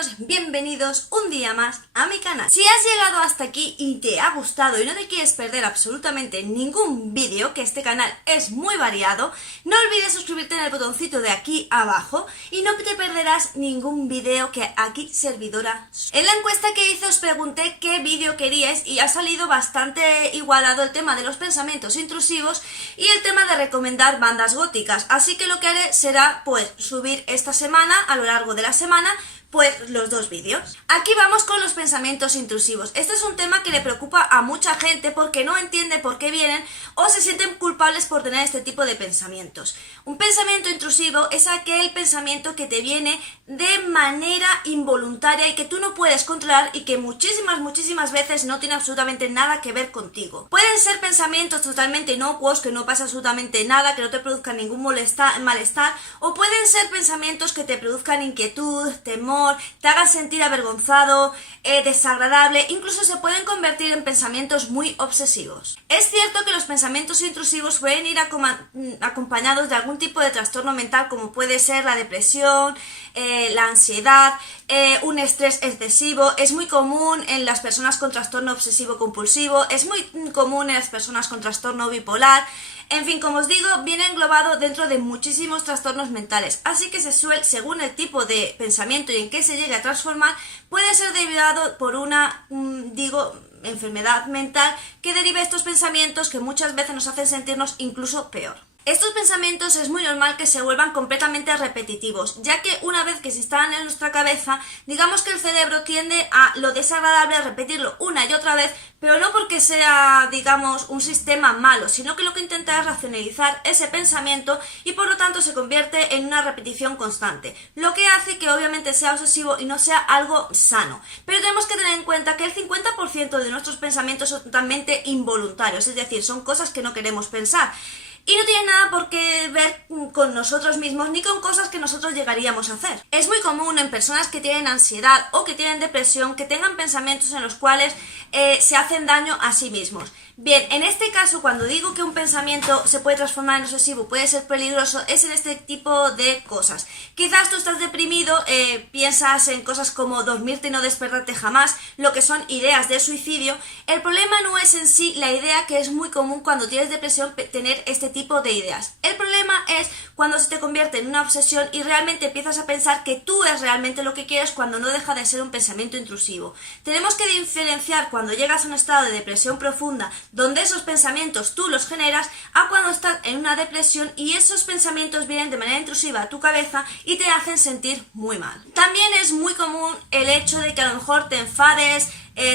chicos, bienvenidos un día más a mi canal. Si has llegado hasta aquí y te ha gustado y no te quieres perder absolutamente ningún vídeo, que este canal es muy variado, no olvides suscribirte en el botoncito de aquí abajo y no te perderás ningún vídeo que aquí servidora. En la encuesta que hice os pregunté qué vídeo queríais y ha salido bastante igualado el tema de los pensamientos intrusivos y el tema de recomendar bandas góticas, así que lo que haré será pues subir esta semana, a lo largo de la semana, pues los dos vídeos. Aquí vamos con los pensamientos intrusivos. Este es un tema que le preocupa a mucha gente porque no entiende por qué vienen o se sienten culpables por tener este tipo de pensamientos. Un pensamiento intrusivo es aquel pensamiento que te viene de manera involuntaria y que tú no puedes controlar y que muchísimas veces no tiene absolutamente nada que ver contigo. Pueden ser pensamientos totalmente inocuos, que no pasa absolutamente nada, que no te produzcan ningún malestar, o pueden ser pensamientos que te produzcan inquietud, temor, te hagan sentir avergonzado, desagradable, incluso se pueden convertir en pensamientos muy obsesivos. Es cierto que los pensamientos intrusivos pueden ir acompañados de algún tipo de trastorno mental, como puede ser la depresión, la ansiedad, un estrés excesivo. Es muy común en las personas con trastorno obsesivo compulsivo, es muy común en las personas con trastorno bipolar. En fin, como os digo, viene englobado dentro de muchísimos trastornos mentales, así que según el tipo de pensamiento y en qué se llegue a transformar, puede ser derivado por una, enfermedad mental que derive estos pensamientos que muchas veces nos hacen sentirnos incluso peor. Estos pensamientos es muy normal que se vuelvan completamente repetitivos, ya que una vez que se instalan en nuestra cabeza, digamos que el cerebro tiende a lo desagradable, a repetirlo una y otra vez, pero no porque sea, digamos, un sistema malo, sino que lo que intenta es racionalizar ese pensamiento y por lo tanto se convierte en una repetición constante, lo que hace que obviamente sea obsesivo y no sea algo sano. Pero tenemos que tener en cuenta que el 50% de nuestros pensamientos son totalmente involuntarios, es decir, son cosas que no queremos pensar. Y no tiene nada por qué ver con nosotros mismos ni con cosas que nosotros llegaríamos a hacer. Es muy común en personas que tienen ansiedad o que tienen depresión que tengan pensamientos en los cuales se hacen daño a sí mismos. Bien, en este caso, cuando digo que un pensamiento se puede transformar en obsesivo, puede ser peligroso, es en este tipo de cosas. Quizás tú estás deprimido, piensas en cosas como dormirte y no despertarte jamás, lo que son ideas de suicidio. El problema no es en sí la idea, que es muy común cuando tienes depresión tener este tipo de ideas. El problema es cuando se te convierte en una obsesión y realmente empiezas a pensar que tú es realmente lo que quieres, cuando no deja de ser un pensamiento intrusivo. Tenemos que diferenciar cuando llegas a un estado de depresión profunda, donde esos pensamientos tú los generas, a cuando estás en una depresión y esos pensamientos vienen de manera intrusiva a tu cabeza y te hacen sentir muy mal. También es muy común el hecho de que a lo mejor te enfades,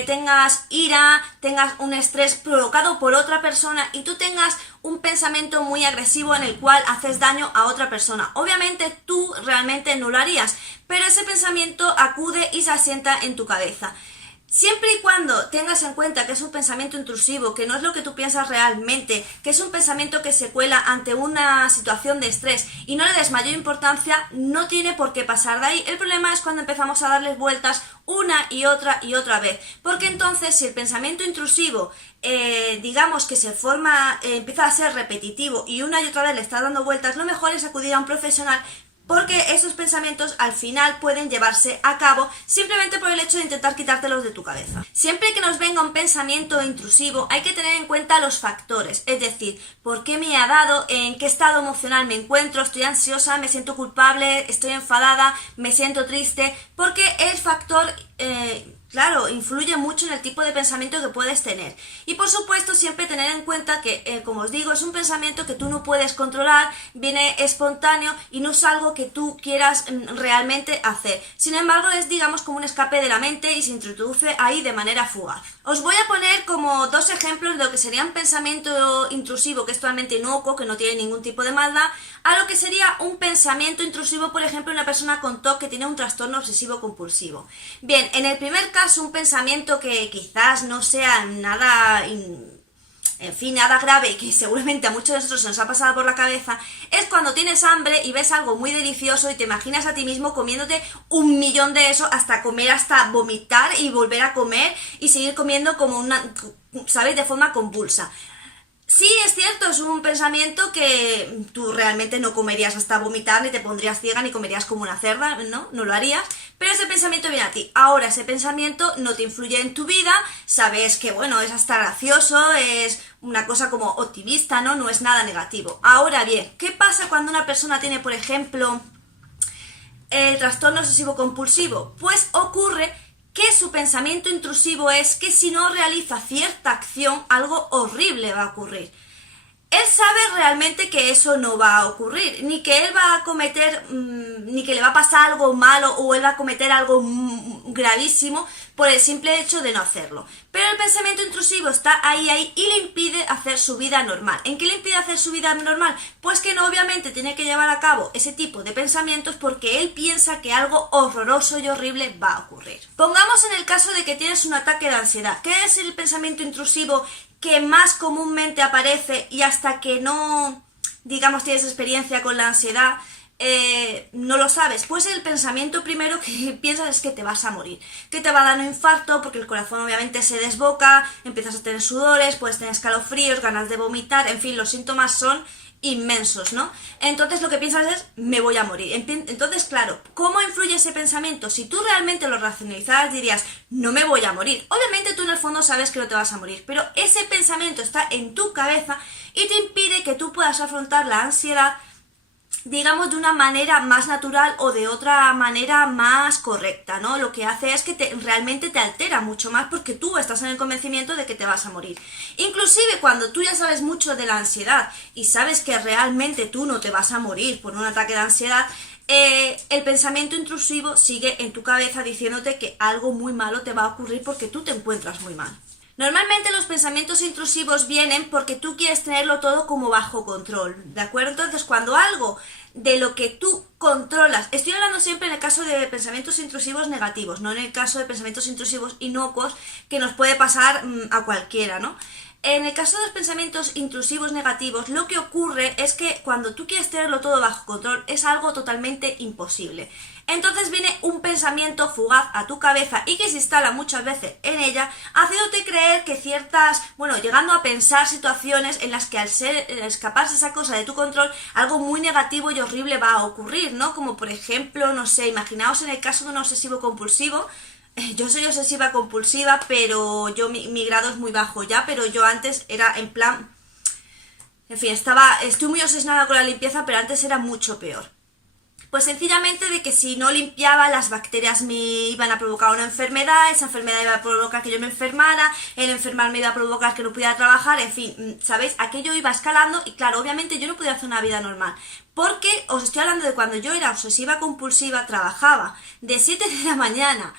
tengas ira, tengas un estrés provocado por otra persona y tú tengas un pensamiento muy agresivo en el cual haces daño a otra persona. Obviamente tú realmente no lo harías, pero ese pensamiento acude y se asienta en tu cabeza. Siempre y cuando tengas en cuenta que es un pensamiento intrusivo, que no es lo que tú piensas realmente, que es un pensamiento que se cuela ante una situación de estrés y no le des mayor importancia, no tiene por qué pasar de ahí. El problema es cuando empezamos a darles vueltas una y otra vez, porque entonces si el pensamiento intrusivo digamos que se forma, empieza a ser repetitivo y una y otra vez le está dando vueltas, lo mejor es acudir a un profesional, porque esos pensamientos al final pueden llevarse a cabo simplemente por el hecho de intentar quitártelos de tu cabeza. Siempre que nos venga un pensamiento intrusivo hay que tener en cuenta los factores, es decir, por qué me ha dado, en qué estado emocional me encuentro, estoy ansiosa, me siento culpable, estoy enfadada, me siento triste, porque el factor claro, influye mucho en el tipo de pensamiento que puedes tener. Y por supuesto siempre tener en cuenta que, como os digo, es un pensamiento que tú no puedes controlar, viene espontáneo y no es algo que tú quieras realmente hacer. Sin embargo, es, digamos, como un escape de la mente y se introduce ahí de manera fugaz. Os voy a poner como dos ejemplos de lo que sería un pensamiento intrusivo, que es totalmente inocuo, que no tiene ningún tipo de maldad, a lo que sería un pensamiento intrusivo, por ejemplo, en una persona con TOC que tiene un trastorno obsesivo compulsivo. Bien, en el primer caso, un pensamiento que quizás no sea nada, en fin, nada grave y que seguramente a muchos de nosotros se nos ha pasado por la cabeza, es cuando tienes hambre y ves algo muy delicioso y te imaginas a ti mismo comiéndote 1.000.000 de eso, hasta comer, hasta vomitar y volver a comer y seguir comiendo como una, ¿sabéis?, de forma convulsa. Sí, es cierto, es un pensamiento que tú realmente no comerías hasta vomitar, ni te pondrías ciega, ni comerías como una cerda, ¿no? No lo harías, pero ese pensamiento viene a ti. Ahora, ese pensamiento no te influye en tu vida, sabes que, bueno, es hasta gracioso, es una cosa como optimista, ¿no? No es nada negativo. Ahora bien, ¿qué pasa cuando una persona tiene, por ejemplo, el trastorno obsesivo compulsivo? Pues ocurre que su pensamiento intrusivo es que si no realiza cierta acción, algo horrible va a ocurrir. Él sabe realmente que eso no va a ocurrir, ni que él va a cometer, ni que le va a pasar algo malo o él va a cometer algo gravísimo por el simple hecho de no hacerlo. Pero el pensamiento intrusivo está ahí y le impide hacer su vida normal. ¿En qué le impide hacer su vida normal? Pues que no, obviamente tiene que llevar a cabo ese tipo de pensamientos porque él piensa que algo horroroso y horrible va a ocurrir. Pongamos en el caso de que tienes un ataque de ansiedad. ¿Qué es el pensamiento intrusivo que más comúnmente aparece y hasta que no, digamos, tienes experiencia con la ansiedad, no lo sabes? Pues el pensamiento primero que piensas es que te vas a morir, que te va a dar un infarto porque el corazón obviamente se desboca, empiezas a tener sudores, puedes tener escalofríos, ganas de vomitar, en fin, los síntomas son inmensos, ¿no? Entonces lo que piensas es, me voy a morir. Entonces, claro, ¿cómo influye ese pensamiento? Si tú realmente lo racionalizaras, dirías, no me voy a morir. Obviamente tú en el fondo sabes que no te vas a morir, pero ese pensamiento está en tu cabeza y te impide que tú puedas afrontar la ansiedad, digamos, de una manera más natural o de otra manera más correcta, ¿no? Lo que hace es que realmente te altera mucho más porque tú estás en el convencimiento de que te vas a morir. Inclusive cuando tú ya sabes mucho de la ansiedad y sabes que realmente tú no te vas a morir por un ataque de ansiedad, el pensamiento intrusivo sigue en tu cabeza diciéndote que algo muy malo te va a ocurrir porque tú te encuentras muy mal. Normalmente los pensamientos intrusivos vienen porque tú quieres tenerlo todo como bajo control, ¿de acuerdo? Entonces, cuando algo de lo que tú controlas, estoy hablando siempre en el caso de pensamientos intrusivos negativos, no en el caso de pensamientos intrusivos inocuos que nos puede pasar a cualquiera, ¿no? En el caso de los pensamientos intrusivos negativos, lo que ocurre es que cuando tú quieres tenerlo todo bajo control es algo totalmente imposible. Entonces viene un pensamiento fugaz a tu cabeza y que se instala muchas veces en ella, haciéndote creer que llegando a pensar situaciones en las que al escaparse esa cosa de tu control, algo muy negativo y horrible va a ocurrir, ¿no? Como por ejemplo, no sé, imaginaos en el caso de un obsesivo compulsivo. Yo soy obsesiva compulsiva, pero mi grado es muy bajo ya, pero yo antes era en plan, en fin, estoy muy obsesionada con la limpieza, pero antes era mucho peor. Pues sencillamente de que si no limpiaba, las bacterias me iban a provocar una enfermedad, esa enfermedad iba a provocar que yo me enfermara, el enfermarme iba a provocar que no pudiera trabajar, en fin, ¿sabéis? Aquello iba escalando y claro, obviamente yo no podía hacer una vida normal. Porque os estoy hablando de cuando yo era obsesiva compulsiva, trabajaba de 7 de la mañana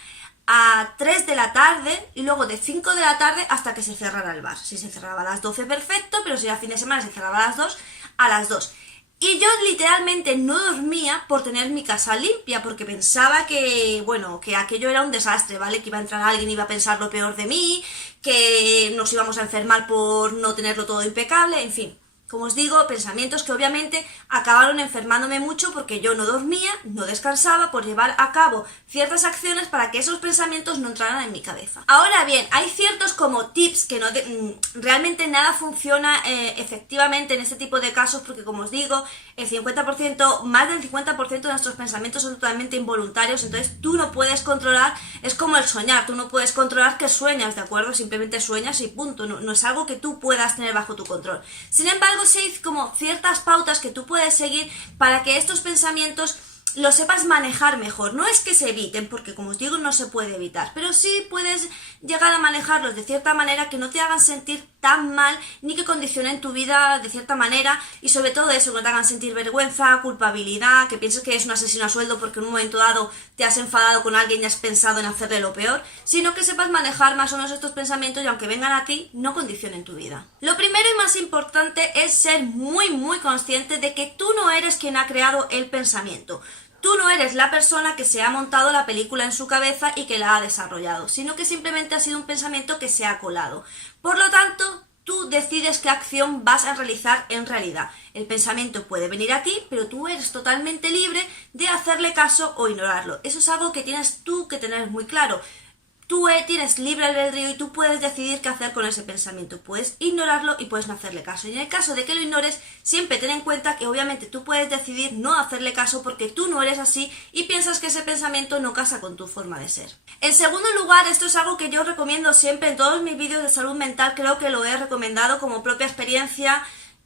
a 3 de la tarde y luego de 5 de la tarde hasta que se cerrara el bar. Si se cerraba a las 12, perfecto, pero si era fin de semana se cerraba a las 2, a las 2. Y yo literalmente no dormía por tener mi casa limpia, porque pensaba que, bueno, que aquello era un desastre, ¿vale? Que iba a entrar alguien y iba a pensar lo peor de mí, que nos íbamos a enfermar por no tenerlo todo impecable, en fin. Como os digo, pensamientos que obviamente acabaron enfermándome mucho porque yo no dormía, no descansaba por llevar a cabo ciertas acciones para que esos pensamientos no entraran en mi cabeza. Ahora bien, hay ciertos como tips que realmente nada funciona efectivamente en este tipo de casos porque, como os digo, el 50%, más del 50% de nuestros pensamientos son totalmente involuntarios, entonces tú no puedes controlar, es como el soñar, tú no puedes controlar que sueñas, ¿de acuerdo? Simplemente sueñas y punto, no es algo que tú puedas tener bajo tu control. Sin embargo, sí hay como ciertas pautas que tú puedes seguir para que estos pensamientos los sepas manejar mejor. No es que se eviten, porque como os digo, no se puede evitar, pero sí puedes llegar a manejarlos de cierta manera que no te hagan sentir tan mal, ni que condicionen tu vida de cierta manera, y sobre todo eso, que no te hagan sentir vergüenza, culpabilidad, que pienses que eres un asesino a sueldo porque en un momento dado te has enfadado con alguien y has pensado en hacerle lo peor, sino que sepas manejar más o menos estos pensamientos y aunque vengan a ti, no condicionen tu vida. Lo primero y más importante es ser muy consciente de que tú no eres quien ha creado el pensamiento. Tú no eres la persona que se ha montado la película en su cabeza y que la ha desarrollado, sino que simplemente ha sido un pensamiento que se ha colado. Por lo tanto, tú decides qué acción vas a realizar en realidad. El pensamiento puede venir a ti, pero tú eres totalmente libre de hacerle caso o ignorarlo. Eso es algo que tienes tú que tener muy claro. tú tienes libre albedrío y tú puedes decidir qué hacer con ese pensamiento. Puedes ignorarlo y puedes no hacerle caso. Y en el caso de que lo ignores, siempre ten en cuenta que obviamente tú puedes decidir no hacerle caso porque tú no eres así y piensas que ese pensamiento no casa con tu forma de ser. En segundo lugar, esto es algo que yo recomiendo siempre en todos mis vídeos de salud mental, creo que lo he recomendado como propia experiencia,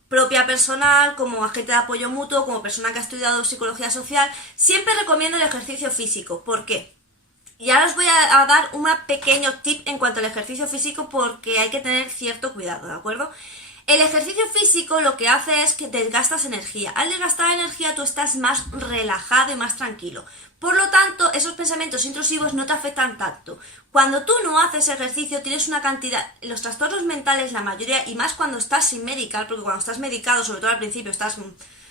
propia personal, como agente de apoyo mutuo, como persona que ha estudiado psicología social. Siempre recomiendo el ejercicio físico. ¿Por qué? Y ahora os voy a dar un pequeño tip en cuanto al ejercicio físico porque hay que tener cierto cuidado, ¿de acuerdo? El ejercicio físico lo que hace es que desgastas energía. Al desgastar energía tú estás más relajado y más tranquilo. Por lo tanto, esos pensamientos intrusivos no te afectan tanto. Cuando tú no haces ejercicio tienes una cantidad... Los trastornos mentales, la mayoría, y más cuando estás sin medicar, porque cuando estás medicado, sobre todo al principio, estás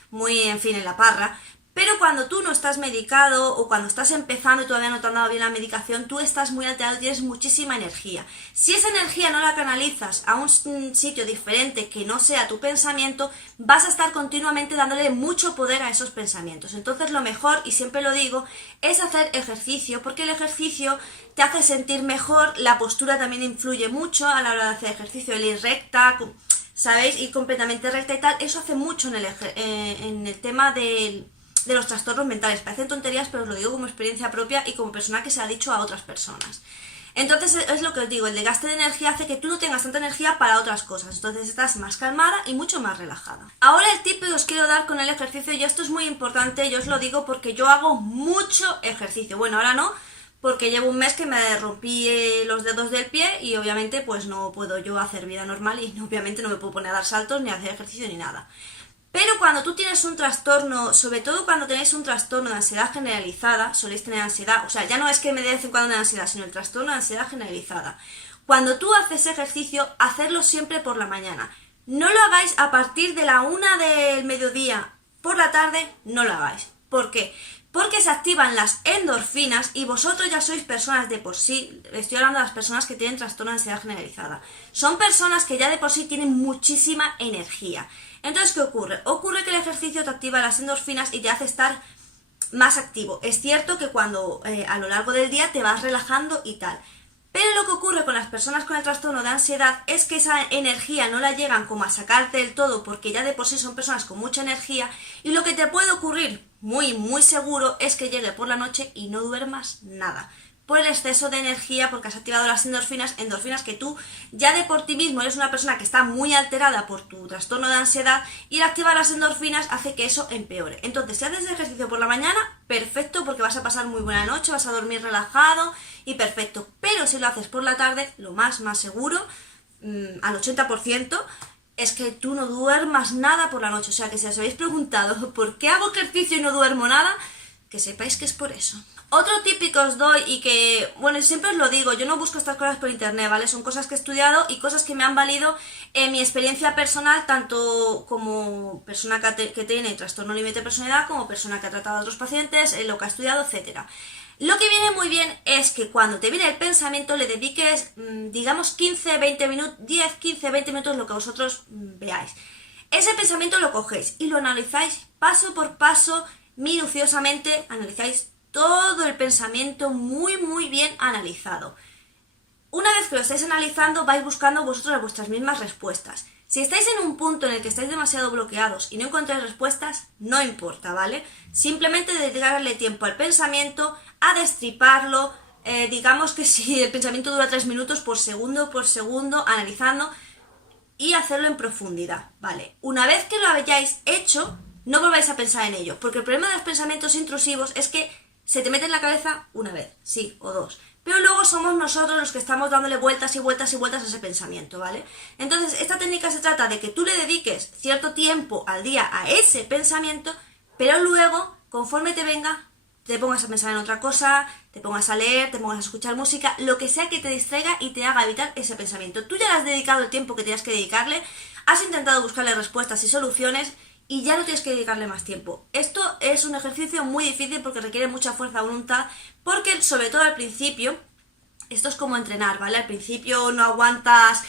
muy, en fin, en la parra. Pero cuando tú no estás medicado o cuando estás empezando y todavía no te han dado bien la medicación, tú estás muy alterado y tienes muchísima energía. Si esa energía no la canalizas a un sitio diferente que no sea tu pensamiento, vas a estar continuamente dándole mucho poder a esos pensamientos. Entonces lo mejor, y siempre lo digo, es hacer ejercicio, porque el ejercicio te hace sentir mejor, la postura también influye mucho a la hora de hacer ejercicio, el ir recta, ¿sabéis? Ir completamente recta y tal, eso hace mucho en el tema de los trastornos mentales. Parecen tonterías, pero os lo digo como experiencia propia y como persona que se ha dicho a otras personas. Entonces es lo que os digo, el desgaste de energía hace que tú no tengas tanta energía para otras cosas, entonces estás más calmada y mucho más relajada. Ahora el tip que os quiero dar con el ejercicio, y esto es muy importante, yo os lo digo porque yo hago mucho ejercicio. Bueno, ahora no, porque llevo un mes que me rompí los dedos del pie y obviamente pues no puedo yo hacer vida normal y obviamente no me puedo poner a dar saltos ni a hacer ejercicio ni nada. Pero cuando tú tienes un trastorno, sobre todo cuando tenéis un trastorno de ansiedad generalizada, soléis tener ansiedad, o sea, ya no es que me dé de vez en cuando de ansiedad, sino el trastorno de ansiedad generalizada. Cuando tú haces ejercicio, hacerlo siempre por la mañana. No lo hagáis a partir de la 1 del mediodía por la tarde, no lo hagáis. ¿Por qué? Porque se activan las endorfinas y vosotros ya sois personas de por sí, estoy hablando de las personas que tienen trastorno de ansiedad generalizada. Son personas que ya de por sí tienen muchísima energía. Entonces, ¿qué ocurre? Ocurre que el ejercicio te activa las endorfinas y te hace estar más activo. Es cierto que cuando a lo largo del día te vas relajando y tal. Pero lo que ocurre con las personas con el trastorno de ansiedad es que esa energía no la llegan como a sacarte del todo porque ya de por sí son personas con mucha energía y lo que te puede ocurrir muy muy seguro es que llegue por la noche y no duermas nada. Por el exceso de energía, porque has activado las endorfinas que tú ya de por ti mismo eres una persona que está muy alterada por tu trastorno de ansiedad y el activar las endorfinas hace que eso empeore. Entonces, si haces ejercicio por la mañana, perfecto, porque vas a pasar muy buena noche, vas a dormir relajado y perfecto. Pero si lo haces por la tarde, lo más seguro, al 80%, es que tú no duermas nada por la noche. O sea, que si os habéis preguntado por qué hago ejercicio y no duermo nada, que sepáis que es por eso. Otro tip que os doy y que, bueno, siempre os lo digo, yo no busco estas cosas por internet, ¿vale? Son cosas que he estudiado y cosas que me han valido en mi experiencia personal, tanto como persona que tiene trastorno límite de personalidad, como persona que ha tratado a otros pacientes, en lo que ha estudiado, etc. Lo que viene muy bien es que cuando te viene el pensamiento le dediques, digamos, 15-20 minutos, 10-15-20 minutos, lo que vosotros veáis. Ese pensamiento lo cogéis y lo analizáis paso por paso, minuciosamente, analizáis todo el pensamiento muy bien analizado. Una vez que lo estáis analizando, vais buscando vosotros vuestras mismas respuestas. Si estáis en un punto en el que estáis demasiado bloqueados y no encontráis respuestas, no importa, ¿vale? Simplemente dedicarle tiempo al pensamiento, a destriparlo, digamos que si el pensamiento dura 3 minutos por segundo, analizando y hacerlo en profundidad, ¿vale? Una vez que lo hayáis hecho, no volváis a pensar en ello, porque el problema de los pensamientos intrusivos es que se te mete en la cabeza una vez, sí, o dos. Pero luego somos nosotros los que estamos dándole vueltas y vueltas a ese pensamiento, ¿vale? Entonces, esta técnica se trata de que tú le dediques cierto tiempo al día a ese pensamiento, pero luego, conforme te venga, te pongas a pensar en otra cosa, te pongas a leer, te pongas a escuchar música, lo que sea que te distraiga y te haga evitar ese pensamiento. Tú ya le has dedicado el tiempo que tenías que dedicarle, has intentado buscarle respuestas y soluciones, y ya no tienes que dedicarle más tiempo. Esto es un ejercicio muy difícil porque requiere mucha fuerza de voluntad, porque sobre todo al principio, esto es como entrenar, ¿vale? Al principio no aguantas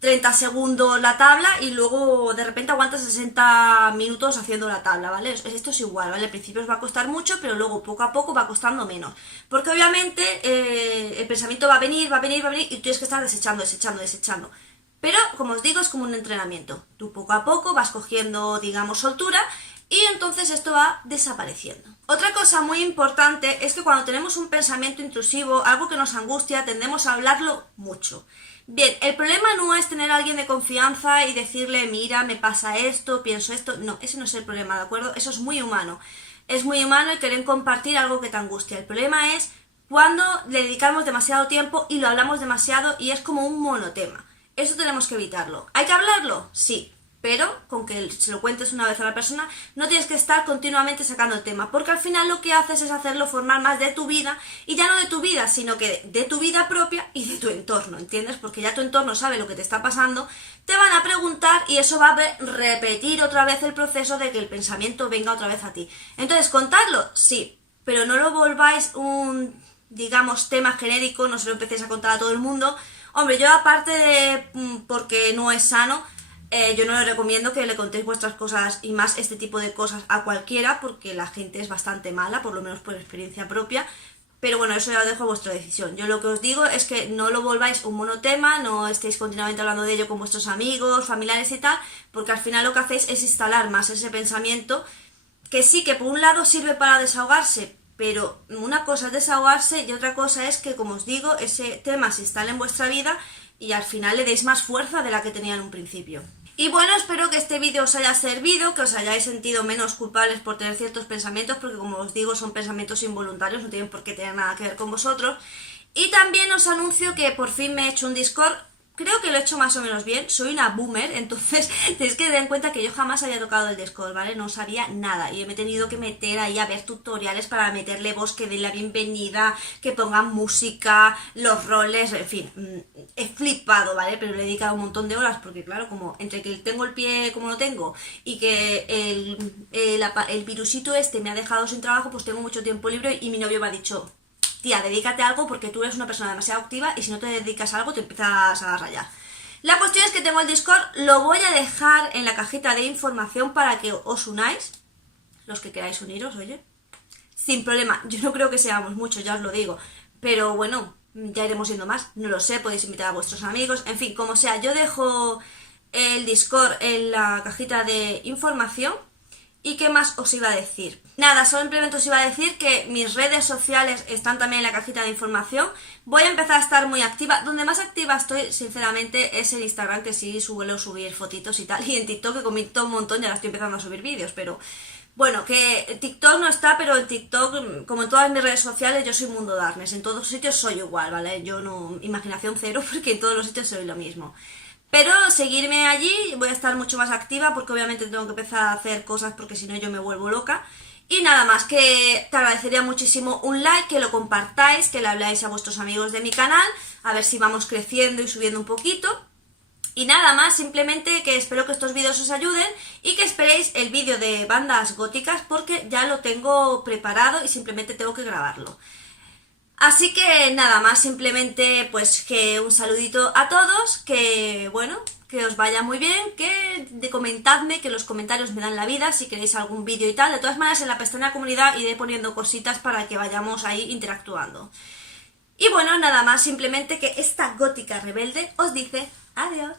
30 segundos la tabla y luego de repente aguantas 60 minutos haciendo la tabla, ¿vale? Esto es igual, ¿vale? Al principio os va a costar mucho, pero luego poco a poco va costando menos. Porque obviamente el pensamiento va a venir y tú tienes que estar desechando. Pero, como os digo, es como un entrenamiento. Tú poco a poco vas cogiendo, digamos, soltura y entonces esto va desapareciendo. Otra cosa muy importante es que cuando tenemos un pensamiento intrusivo, algo que nos angustia, tendemos a hablarlo mucho. Bien, el problema no es tener a alguien de confianza y decirle, mira, me pasa esto, pienso esto. No, ese no es el problema, ¿de acuerdo? Eso es muy humano. Es muy humano el querer compartir algo que te angustia. El problema es cuando le dedicamos demasiado tiempo y lo hablamos demasiado y es como un monotema. Eso tenemos que evitarlo. ¿Hay que hablarlo? Sí. Pero con que se lo cuentes una vez a la persona, no tienes que estar continuamente sacando el tema, porque al final lo que haces es hacerlo formar más de tu vida, y ya no de tu vida, sino que de tu vida propia y de tu entorno, ¿entiendes? Porque ya tu entorno sabe lo que te está pasando, te van a preguntar y eso va a repetir otra vez el proceso de que el pensamiento venga otra vez a ti. Entonces, ¿contarlo? Sí, pero no lo volváis un, digamos, tema genérico, no se lo empecéis a contar a todo el mundo. Hombre, yo aparte de porque no es sano, yo no le recomiendo que le contéis vuestras cosas y más este tipo de cosas a cualquiera porque la gente es bastante mala, por lo menos por experiencia propia. Pero bueno, eso ya lo dejo a vuestra decisión. Yo lo que os digo es que no lo volváis un monotema, no estéis continuamente hablando de ello con vuestros amigos, familiares y tal, porque al final lo que hacéis es instalar más ese pensamiento que sí, que por un lado sirve para desahogarse, pero una cosa es desahogarse y otra cosa es que, como os digo, ese tema se instale en vuestra vida y al final le deis más fuerza de la que tenía en un principio. Y bueno, espero que este vídeo os haya servido, que os hayáis sentido menos culpables por tener ciertos pensamientos, porque como os digo, son pensamientos involuntarios, no tienen por qué tener nada que ver con vosotros. Y también os anuncio que por fin me he hecho un Discord. Creo que lo he hecho más o menos bien, soy una boomer, entonces tenéis que tener en cuenta que yo jamás había tocado el Discord, ¿vale? No sabía nada y me he tenido que meter ahí a ver tutoriales para meterle voz, que den la bienvenida, que pongan música, los roles, en fin, he flipado, ¿vale? Pero le he dedicado un montón de horas porque claro, como entre que tengo el pie como lo tengo y que el virusito este me ha dejado sin trabajo, pues tengo mucho tiempo libre y mi novio me ha dicho: tía, dedícate a algo porque tú eres una persona demasiado activa y si no te dedicas a algo te empiezas a rayar. La cuestión es que tengo el Discord, lo voy a dejar en la cajita de información para que os unáis, los que queráis uniros, oye, sin problema. Yo no creo que seamos muchos, ya os lo digo, pero bueno, ya iremos siendo más, no lo sé, podéis invitar a vuestros amigos, en fin, como sea, yo dejo el Discord en la cajita de información. ¿Y qué más os iba a decir? Nada, simplemente os iba a decir que mis redes sociales están también en la cajita de información. Voy a empezar a estar muy activa. Donde más activa estoy, sinceramente, es en Instagram, que sí suelo subir fotitos y tal. Y en TikTok, que comento un montón, ya ahora estoy empezando a subir vídeos, pero bueno, que TikTok no está, pero en TikTok, como en todas mis redes sociales, yo soy Mundo Darkness. En todos los sitios soy igual, ¿vale? Yo no, imaginación cero, porque en todos los sitios soy lo mismo. Pero seguirme allí, voy a estar mucho más activa porque obviamente tengo que empezar a hacer cosas porque si no yo me vuelvo loca. Y nada más, que te agradecería muchísimo un like, que lo compartáis, que le habláis a vuestros amigos de mi canal, a ver si vamos creciendo y subiendo un poquito. Y nada más, simplemente que espero que estos vídeos os ayuden y que esperéis el vídeo de bandas góticas porque ya lo tengo preparado y simplemente tengo que grabarlo. Así que nada más, simplemente pues que un saludito a todos, que bueno, que os vaya muy bien, que comentadme, que los comentarios me dan la vida, si queréis algún vídeo y tal. De todas maneras, en la pestaña comunidad iré poniendo cositas para que vayamos ahí interactuando. Y bueno, nada más, simplemente que esta gótica rebelde os dice adiós.